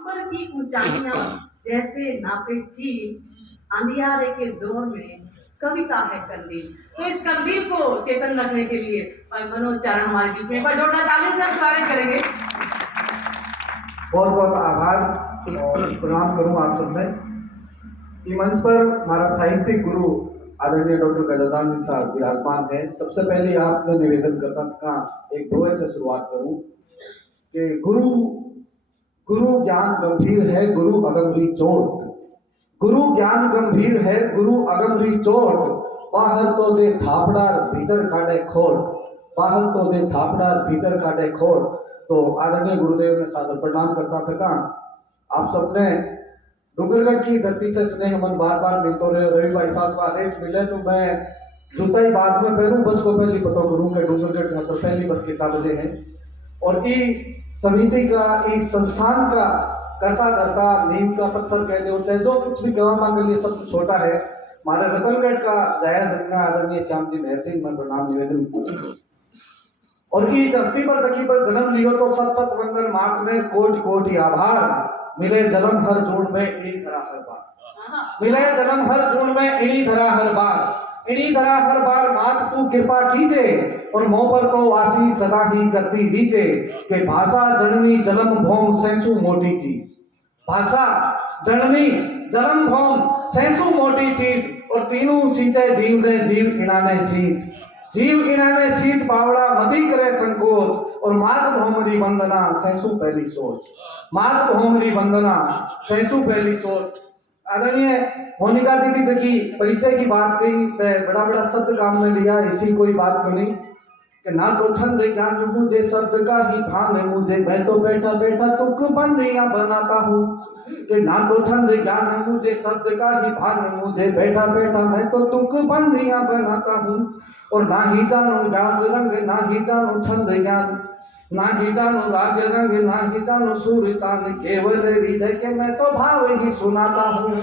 ऊपर की ऊंचाइयां जैसे नापे चील, अंधियारे के दौर में कविता है कंदील। तो इस कंदील को चेतन रखने के लिए भाई मनोज चारण हमारे बीच में एक बार जोरदार ताली से हम स्वागत करेंगे। बहुत बहुत आभार और प्रणाम करूं आप सब में। ये मंच पर हमारा साहित्यिक गुरु आदरणीय डॉक्टर गजानन जी साहब विराजमान है। सबसे पहले आप मैं निवेदन करता था एक दोहे से शुरुआत करूं कि गुरु गुरु ज्ञान गंभीर है, गुरु अगमरी चोट। गुरु ज्ञान गंभीर है, गुरु अगमरी चोट। बाहर तो दे थापड़ा भीतर काटे खोट, बाहर तो दे थापड़ा भीतर काटे खोट। तो आदरणीय गुरुदेव ने सादर प्रणाम करता था का आप सबने डूंगरगढ़ की धरती से स्नेह मन बार बार मिलते रहे। रवि भाई साहब का आदेश मिले तो मैं जूता ही बाद में पहनूं, बस को पहली पता करूं कि डूंगरगढ़ का तो पहली बस कितना बजे है। और ई समिति का ई संस्थान का करता करता नीम का पत्थर कह दो चाहे जो कुछ भी गवामा के लिए सब कुछ छोटा है। हमारे रतनगढ़ का दया जन्मा आदरणीय श्याम जी महर सिंह में प्रणाम निवेदन। और ई धरती पर जकी पर जन्म लियो तो सत सत वंदन मात में कोटि कोटि आभार। मिले जन्म हर जून में इनी धरा हर बार, मिले जन्म हर जून में इनी धरा हर बार, इनी धरा हर बार मात तू कृपा कीजे। और मोह पर तो आसी सदा ही करती रीजे के भाषा जननी जन्म भौम सैसु मोटी चीज। भाषा जननी जन्म भौम सैसु मोटी चीज। और तीनों सींचे जीव ने जीव इनाने सींच, जीव इनाने सींच पावड़ा मदी करे संकोच। और मार्ग भौमरी वंदना सैसु पहली सोच, मार्ग भौमरी वंदना सैसु पहली सोच। आदरणीय मोनिका दीदी जी की परिचय की बात कही, बड़ा बड़ा शब्द काम में लिया, इसी कोई बात करनी कि ना तो छंद ज्ञान मुझे शब्द का ही भान मुझे, मैं तो बैठा बैठा तुक बंदियां बनाता हूँ। कि ना तो छंद ज्ञान मुझे शब्द का ही भान मुझे, बैठा बैठा मैं तो तुक बंदियां बनाता हूँ। और ना ही जानू राग रंग, ना ही जानू छंद ज्ञान, ना ही जानू राग रंग, ना ही जानू सुर तान, केवल हृदय के मैं तो भाव ही सुनाता हूँ।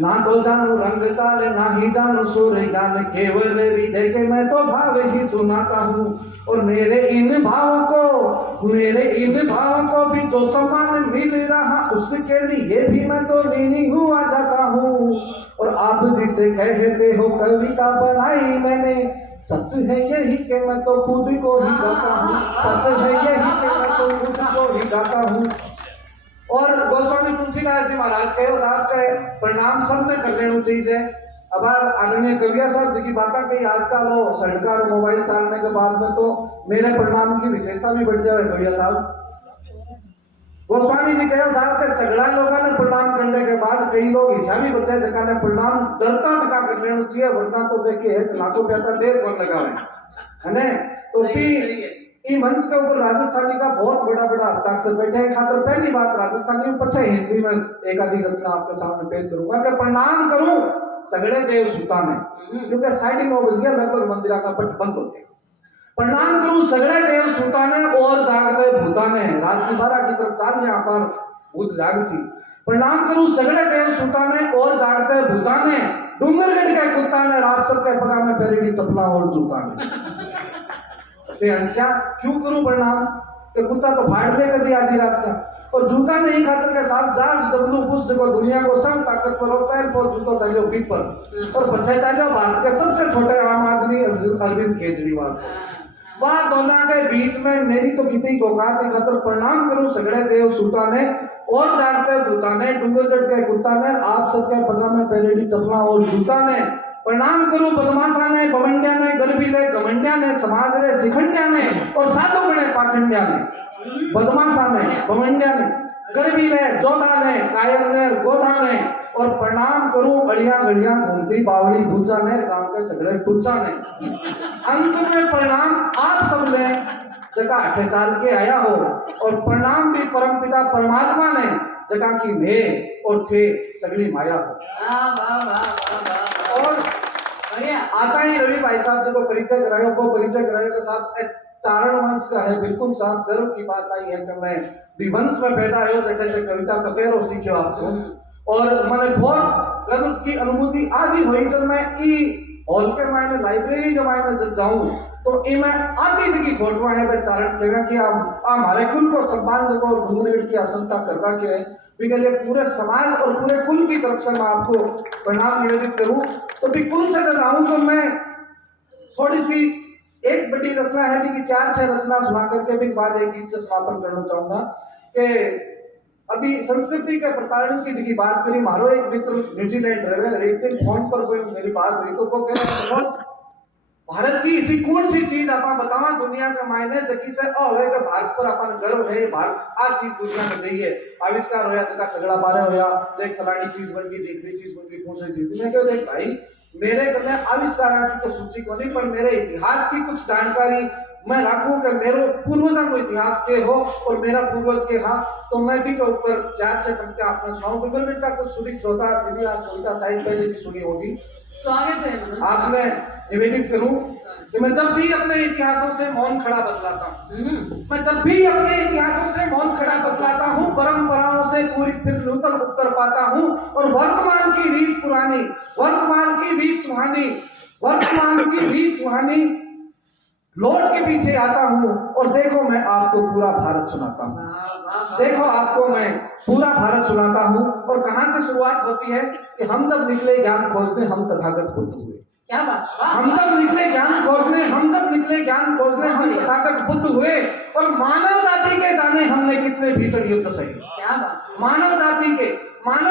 ना तो जानू रंग ताल, ना ही जानू सुर ज्ञान, केवल हृदय के मैं तो भाव ही सुनाता हूँ। और मेरे इन भावों को, मेरे इन भावों को भी जो सम्मान मिल रहा उसके लिए भी मैं तो ऋणी हुआ जाता हूँ। और आप जिसे कहते हो कविता बनाई मैंने, सच है यही कि मैं तो खुद को ही गाता हूँ, सच है यही कि मैं तो खुद को ही गाता हूँ। और गोस्वामी तुलसीदास जी महाराज कहो साहब के प्रणाम सब में कर लेना चाहिए। अब आदरणीय कविया साहब जी की बात कही आजकल वो सड़का और मोबाइल चलने के बाद में तो मेरे प्रणाम की विशेषता भी बढ़ जाए। कविया साहब गोस्वामी जी कहो साहब के सगड़ा लोगों ने प्रणाम करने के बाद कई लोग हिसाबी बच्चे जगह ने प्रणाम डरता थका कर लेना चाहिए, वरना तो देखिए लाखों पैसा देर कौन लगावे है ना। तो भी मंच के ऊपर राजस्थानी का बहुत बड़ा बड़ा हस्ताक्षर बैठे हैं। खातर पहली बात राजस्थानी में पछे हिंदी में एक आधी रचना आपके सामने पेश करूंगा कि प्रणाम करूं सगड़े देव सुता में, क्योंकि 9:30 बज गया लगभग मंदिरा का पट बंद हो गया। प्रणाम करूं सगड़े देव सुता ने और जागते भूता ने, रात की 12 की तरफ चाल यहाँ पर भूत जागसी। प्रणाम करूं सगड़े देव सुता ने और जागते भूता ने, डूंगरगढ़ के कुत्ता ने रात सबके पगा में पैरेडी चपला और जूता ने। अंशा क्यों करूं प्रणाम कि कुत्ता तो फाड़ दे कभी आधी रात का, और जूता नहीं खातर के साथ जॉर्ज डब्ल्यू बुश देखो दुनिया को सब ताकतवर हो पैर पर जूतो चलो पीपल और बच्चे चलो भारत के सबसे छोटे आम आदमी अरविंद केजरीवाल। वहां दोनों के बीच में मेरी तो कितनी औकात है। खातर प्रणाम करूं सगड़े देव सुता ने और जागते भूता ने, डूंगरगढ़ के कुत्ता ने, आप सबके पगा में पैरेडी चपला और जूता ने। प्रणाम करूं बदमाशा ने, बवंडिया ने, गरबीले घमंडिया ने, समाज रे सिखंडिया ने और साधु गणे पाखंडिया ने। बदमाशा ने, बवंडिया ने, गरबीले जोधा ने, कायर ने, गोधा ने। और प्रणाम करूं अड़िया गड़िया घूमती बावड़ी भूचा ने, गांव के सगड़े टूचा ने। अंत में प्रणाम आप सब ने जगह आठे चाल के आया हो। और प्रणाम भी परमपिता परमात्मा ने जगह की मे और थे सगली माया हो। और आता ही रवि भाई साहब जी को परिचय कराया, वो परिचय कराए के साथ चारण वंश का है। बिल्कुल साफ गर्व की बात आई है कि मैं विवंश में पैदा हो जगह से कविता ककेरो सीखो आपको। और मैंने बहुत गर्व की अनुभूति आदि हुई जब मैं ई हॉल के मायने लाइब्रेरी के मायने जब जाऊं तो इमे आती जी की फोटो है चारण केगा कि आप हमारे कुल को सम्मान जो डूंगरगढ़ की संस्था करवा के बिके लिए पूरे समाज और पूरे कुल की तरफ से मैं आपको प्रणाम निवेदित करूं। तो भी कुल से जनाऊं तो मैं थोड़ी सी एक बड़ी रचना है कि 4-6 रचना सुना करके भी बाद एक गीत से समापन करना चाहूंगा कि अभी संस्कृति के प्रताड़न की जी बात करी। मारो एक मित्र न्यूजीलैंड रहे, एक दिन फोन पर कोई मेरी बात हुई तो वो कह रहे भारत की ऐसी कौन सी चीज आप बतावा दुनिया के मायने जकी से अवे के भारत पर अपन गर्व है, भारत आ चीज दुनिया में गई है, आविष्कार होया जका सगड़ा बारे होया, देख फलानी चीज बन गई, देखनी चीज बन गई, दूसरी चीज। मैं क्यों देख भाई मेरे कने आविष्कार की तो सूची को नहीं, पर मेरे इतिहास की कुछ जानकारी मैं रखूं कि मेरे पूर्वजों को इतिहास के हो और मेरा पूर्वज के हा। तो मैं भी के ऊपर 4-6 पंक्तियां आपने सुनाऊं। बिल्कुल का कुछ सुनी श्रोता दीदी आप कविता शायद पहले भी सुनी होगी, स्वागत है आपने निवेदित करूं कि मैं जब भी अपने इतिहासों से मौन खड़ा बतलाता हूं, मैं जब भी अपने इतिहासों से मौन खड़ा बतलाता हूं, परंपराओं से पूरी फिर नूतन उत्तर पाता हूं और वर्तमान की रीत पुरानी, वर्तमान की रीत सुहानी, वर्तमान की रीत सुहानी लौट के पीछे आता हूं और देखो मैं आपको पूरा भारत सुनाता हूं। देखो आपको मैं पूरा भारत सुनाता हूं। और कहां से शुरुआत होती है कि हम जब निकले ज्ञान खोजने हम तथागत बुद्ध हुए। क्या बात, हम जब निकले ज्ञान खोजने, हम जब निकले ज्ञान खोजने हम तथागत बुद्ध हुए और मानव जाति के जाने हमने कितने भीषण युद्ध सहे। क्या बात, मानव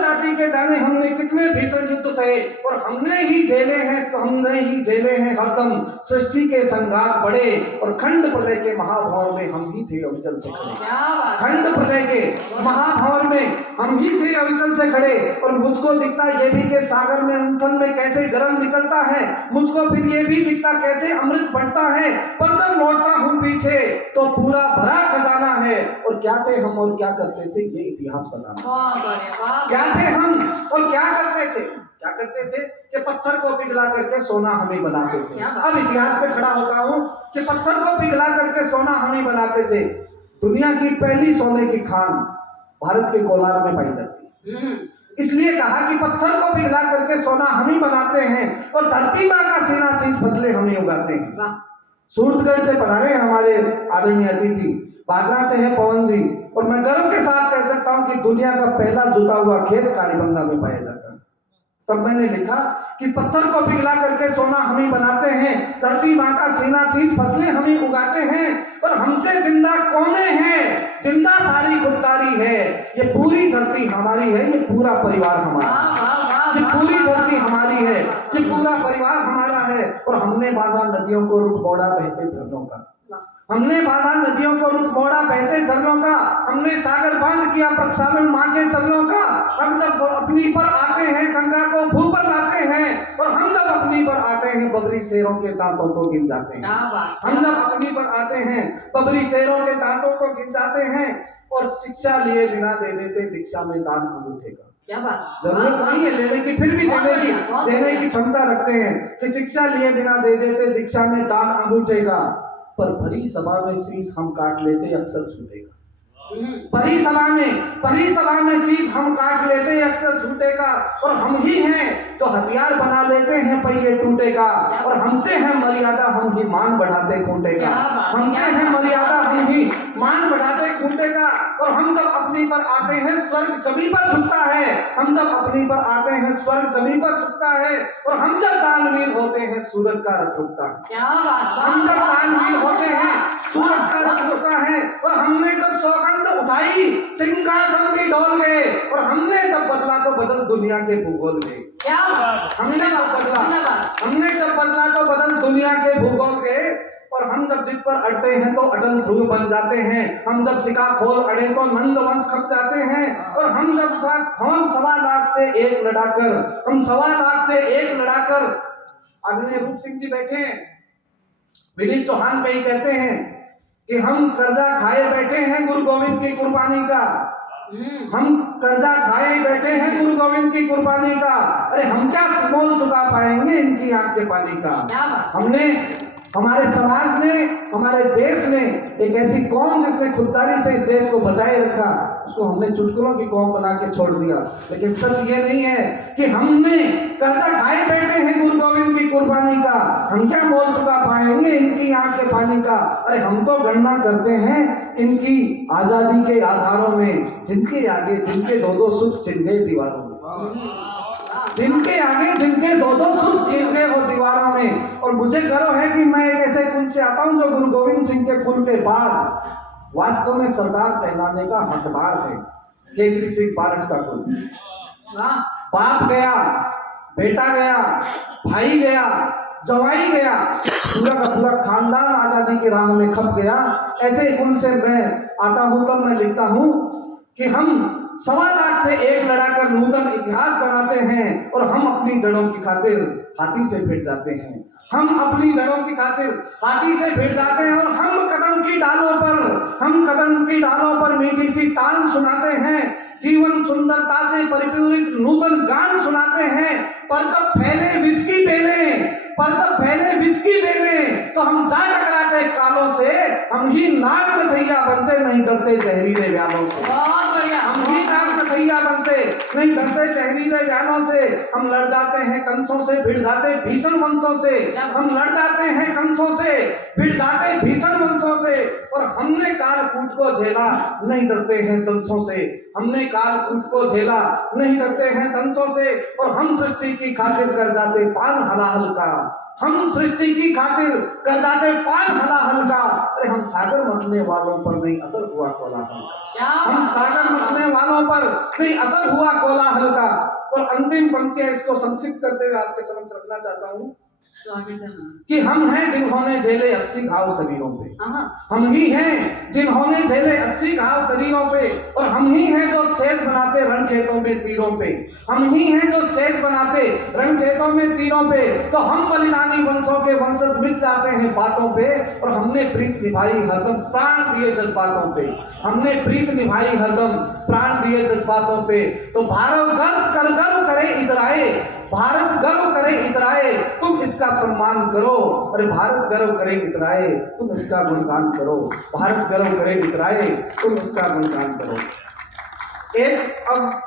जाति के जाने हमने कितने भीषण युद्ध सहे और हमने ही झेले हैं हरदम सृष्टि के संघात बड़े और खंड प्रलय के महाभंवर में हम ही थे अविचल से खड़े। क्या बात, खंड प्रलय के महाभंवर में हम ही थे अविचल से खड़े। और मुझको दिखता ये भी कि सागर में उथल में कैसे गरल निकलता है, मुझको फिर ये भी दिखता कैसे अमृत बढ़ता है, पर जब लौटता हूँ पीछे तो पूरा भरा खजाना है। और क्या थे हम और क्या करते थे ये इतिहास बताना। क्या थे हम और क्या करते थे कि पत्थर को पिघला करके सोना हम ही बनाते थे। अब इतिहास पे खड़ा होता हूं कि पत्थर को पिघला करके सोना हम ही बनाते थे। दुनिया की पहली सोने की खान भारत के कोलार में पाई जाती है, इसलिए कहा कि पत्थर को पिघला करके सोना हम ही बनाते हैं और धरती माँ का सीना शीश फसलें हम ही उगाते हैं। सूरतगढ़ से पढ़ा रहे हमारे आदरणीय अतिथि, बागरा से है पवन जी, और मैं गर्व के साथ कह सकता हूं कि दुनिया का पहला जुता हुआ खेत कालीबंगा में पाया जाता है। तब मैंने लिखा कि पत्थर को पिघला करके सोना हम ही बनाते हैं, धरती माँ का सीना शीश फसलें हम ही उगाते हैं और हमसे जिंदा कौने हैं, जिंदा सारी खुददारी है। ये पूरी धरती हमारी है, ये पूरा परिवार हमारा, ये पूरी धरती हमारी है, ये पूरा परिवार हमारा है। और हमने बांधा नदियों को रुख मोड़ा बहते झरनों का, हमने बांधा नदियों को रुख मोड़ा बहते झरनों का, हमने सागर बांध किया प्रक्षालन माँ के चरणों का। हम जब अपनी पर आते हैं गंगा को भू पर लाते हैं और हम जब अपनी पर आते हैं बबरी शेरों के दांतों को गिन जाते हैं। हम जब अपनी पर आते हैं बबरी शेरों के दांतों को गिन जाते हैं और शिक्षा लिए बिना दे देते दीक्षा में दान अंगूठे का। क्या बात, जरूरत नहीं है लेने की, फिर भी देने की क्षमता रखते हैं कि शिक्षा लिए बिना दे देते दीक्षा में दान अंगूठे का। पर भरी सभा में शीश हम काट लेते अक्सर छूटेगा। भरी सभा में शीश हम काट लेते अक्सर छूटेगा। और हम ही हैं जो हथियार बना लेते हैं पहिए टूटेगा। और हमसे है मर्यादा हम ही मान बढ़ाते खूंटेगा, हमसे है मर्यादा हम ही मान बढ़ाते खूंटेगा। और हम जब अपनी पर आते हैं स्वर्ग जमीन पर झुकता है, हम जब अपनी पर आते हैं स्वर्ग जमीन पर झुकता है। और हम जब दानवीर होते हैं सूरज का रथ रुकता है। क्या बात, हम जब दानवीर होते हैं सूरज का रथ रुकता है। और हमने जब सौगंध उठाई सिंहासन भी डोल गए। और हमने जब बदला तो बदल दुनिया के भूगोल गए। क्या बात, हमने जब बदला तो बदल दुनिया के भूगोल गए। और हम जब जिद पर अड़ते हैं तो अटल ध्रुव बन जाते हैं। हम जब सिका खोल अड़े तो नंद वंश खप जाते हैं। और हम जब हम 1.25 से 1 लड़ाकर, हम 1.25 से 1 लड़ाकर, आदरणीय रूप सिंह जी बैठे हैं, विनीत चौहान कई कहते हैं कि हम कर्जा खाए बैठे हैं गुरु गोविंद की कुर्बानी का। हम कर्जा खाए बैठे हैं गुरु गोविंद की कुर्बानी का। अरे हम क्या मोल चुका पाएंगे इनकी आंख के पानी का। हमने हमारे समाज ने, हमारे देश ने एक ऐसी कौम जिसने खुददारी से इस देश को बचाए रखा, उसको हमने चुटकुलों की कौम बना के छोड़ दिया। लेकिन सच ये नहीं है कि हमने कर्जा खाए बैठे हैं गुरु गोविंद की कुर्बानी का, हम क्या मोल चुका पाएंगे इनकी आंख के पानी का। अरे हम तो गणना करते हैं इनकी आजादी के आधारों में, जिनके आगे जिनके दो दो सुख छिन गए दीवारों में, जिनके आगे जिनके दो दो सुख छिन गए वो दीवारों में। और मुझे गर्व है कि मैं एक ऐसे कुल से आता हूं जो गुरु गोविंद सिंह के कुल के बाद वास्तव में सरदार कहलाने का हकदार है। केसरी सिंह बारठ का कुल, बाप गया, बेटा गया, भाई गया, जवाई गया, पूरा का पूरा खानदान आजादी की राह में खप गया। ऐसे कुल से मैं आता हूं, तब मैं लिखता हूं कि हम 1.25 लाख से एक लड़ाकर नूतन इतिहास बनाते हैं और हम अपनी जड़ों की खातिर हाथी से भिड़ जाते हैं। हम अपनी जड़ों की खातिर हाथी से भिड़ जाते हैं और हम कदम की डालों पर मीठी सी तान सुनाते हैं, जीवन सुंदरता से परिपूरित नूतन गान सुनाते हैं। पर जब फैले विस्की बेले तो हम जा टकराते कालों से, हम ही नाग नथैया बनते नहीं डरते जहरीले व्यालों से। बहुत बढ़िया। हम ही नाग नथैया बनते नहीं डरते जहरीले व्यालों से। हम लड़ जाते हैं कंसों से, भिड़ जाते भीषण वंशों से। हम लड़ जाते हैं कंसों से, भिड़ जाते भीषण वंशों से। और हमने कालकूट को झेला, नहीं डरते हैं दंशों से। हमने कालकूट को झेला, नहीं डरते हैं दंशों से। और हम सृष्टि की खातिर कर जाते पान हलाहल का, हम सृष्टि की खातिर कर जाते पान हलाहल का। अरे हम सागर मतने वालों पर नहीं असर हुआ कोलाहल का, हम सागर मतने वालों पर नहीं असर हुआ कोलाहल का। और अंतिम पंक्तियां इसको संक्षिप्त करते हुए आपके समक्ष रखना चाहता हूँ कि हम हैं जिन्होंने झेले 80 घाव शरीरों पे, हम ही हैं जिन्होंने झेले 80 घाव शरीरों पे। और हम ही हैं जो शेष बनाते रण खेतों में तीरों पे, हम ही हैं जो शेष बनाते रण खेतों में तीरों पे। तो हम बलिदानी वंशों के वंशज मिट जाते हैं बातों पे। और हमने प्रीत निभाई हरदम प्राण दिए जज्बातों पे, हमने प्रीत निभाई हरदम प्राण दिए जज्बातों पे। तो भारत गर्व करे इतराए, भारत गर्व करे इतराए, तुम इसका सम्मान करो। अरे भारत गर्व करे इतराए, तुम इसका गुणगान करो। भारत गर्व करे इतराए, तुम इसका गुणगान करो। एक अब